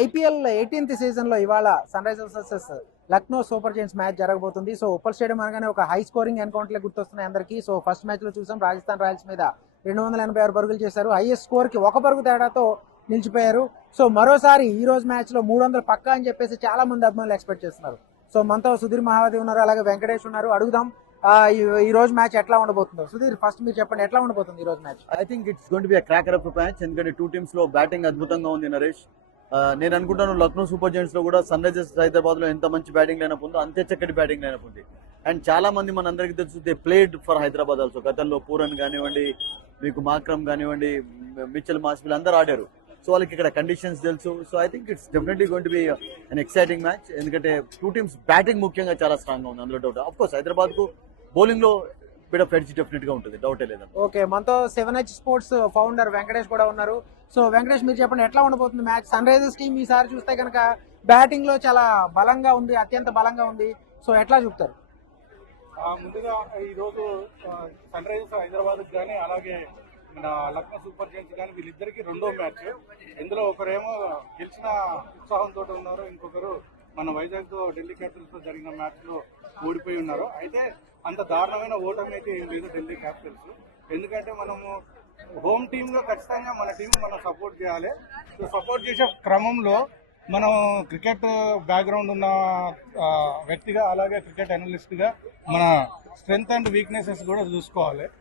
IPL 18th season లో ఇవాళ Sunrisers versus Lucknow super giants match జరగబోతుంది. సో ఉప్పల్ స్టేడియం అనగానే ఒక హై స్కోరింగ్ ఎన్కౌంటర్లే గుర్తొస్తున్నాయి అందరికీ. సో ఫస్ట్ మ్యాచ్ లో చూసాం రాజస్థాన్ రాయల్స్ మీద 286 పరుగులు చేశారు. హైయెస్ట్ స్కోర్ కి 1 పరుగు తేడాతో నిలిచిపోయారు. సో మరోసారి ఈ రోజు మ్యాచ్ లో 300 పక్కా అని చెప్పేసి చాలా మంది అభిమానులు ఎక్స్పెక్ట్ చేస్తున్నారు. సో మనతో సుధీర్ మహాదేవ్ ఉన్నారు, అలాగే వెంకటేష్ ఉన్నారు. అడుగుదాం ఈ రోజు మ్యాచ్ ఎట్లా ఉండబోతుందో. సుధీర్, ఫస్ట్ మీరు చెప్పండి, ఎట్లా ఉండబోతుంది ఈ రోజు match? I think it's going to be a cracker of match. ఎందుకంటే టూ టీమ్స్ లో బ్యాటింగ్ అద్భుతంగా ఉంది నరేష్. నేను అనుకుంటాను లక్నో సూపర్ జైంట్స్ లో కూడా సన్ రైజర్స్ హైదరాబాద్ లో ఎంత మంచి బ్యాటింగ్ లైనప్ ఉందో అంతే చక్కటి బ్యాటింగ్ లైనప్ ఉంది. అండ్ చాలా మంది మన అందరికీ తెలుసు they played for Hyderabad also. గతంలో పూరన్ కానివ్వండి, మీకు మాక్రమ్ కానివ్వండి, మిచెల్ మాస్ వీళ్ళందరూ ఆడారు. సో వాళ్ళకి ఇక్కడ కండిషన్స్ తెలుసు. So I think it's definitely going to be an exciting match. ఎందుకంటే టూ టీమ్స్ బ్యాటింగ్ ముఖ్యంగా చాలా స్ట్రాంగ్ గా ఉంది, అందులో డౌట్. ఆఫ్ కోర్స్ హైదరాబాద్ కు బౌలింగ్ లో బిట్ ఆఫ్ ఎడ్జ్ డెఫినెట్ గా ఉంటుంది, డౌటే లేదండి. ఓకే, మనతో 7H స్పోర్ట్స్ ఫౌండర్ వెంకటేష్ కూడా ఉన్నారు. సో వెంకటేష్, మీరు చెప్పండి, ఎట్లా ఉండబోతుంది మ్యాచ్? సన్ రైజర్స్ టీం ఈసారి చూస్తే కనుక బ్యాటింగ్ లో చాలా బలంగా ఉంది, అత్యంత బలంగా ఉంది. సో ఎట్లా చూపుతారు? ముందుగా ఈ రోజు సన్ రైజర్స్ హైదరాబాద్ కానీ అలాగే మన లక్నో సూపర్ జైంట్స్ కానీ వీళ్ళిద్దరికి రెండో మ్యాచ్. ఇందులో ఒకరేమో గెలిచిన ఉత్సాహంతో ఉన్నారు, ఇంకొకరు మన వైజాగ్ తో ఢిల్లీ క్యాపిటల్స్ తో జరిగిన మ్యాచ్ లో ఓడిపోయి ఉన్నారు. అయితే అంత దారుణమైన ఓటమి అయితే ఏం లేదు ఢిల్లీ క్యాపిటల్స్. ఎందుకంటే మనము హోమ్ టీమ్ గా ఖచ్చితంగా మన టీం మనం సపోర్ట్ చేయాలి. సపోర్ట్ చేసే క్రమంలో మనం క్రికెట్ బ్యాక్గ్రౌండ్ ఉన్న వ్యక్తిగా అలాగే క్రికెట్ అనలిస్ట్ గా మన స్ట్రెంగ్త్ అండ్ వీక్నెసెస్ కూడా చూసుకోవాలి.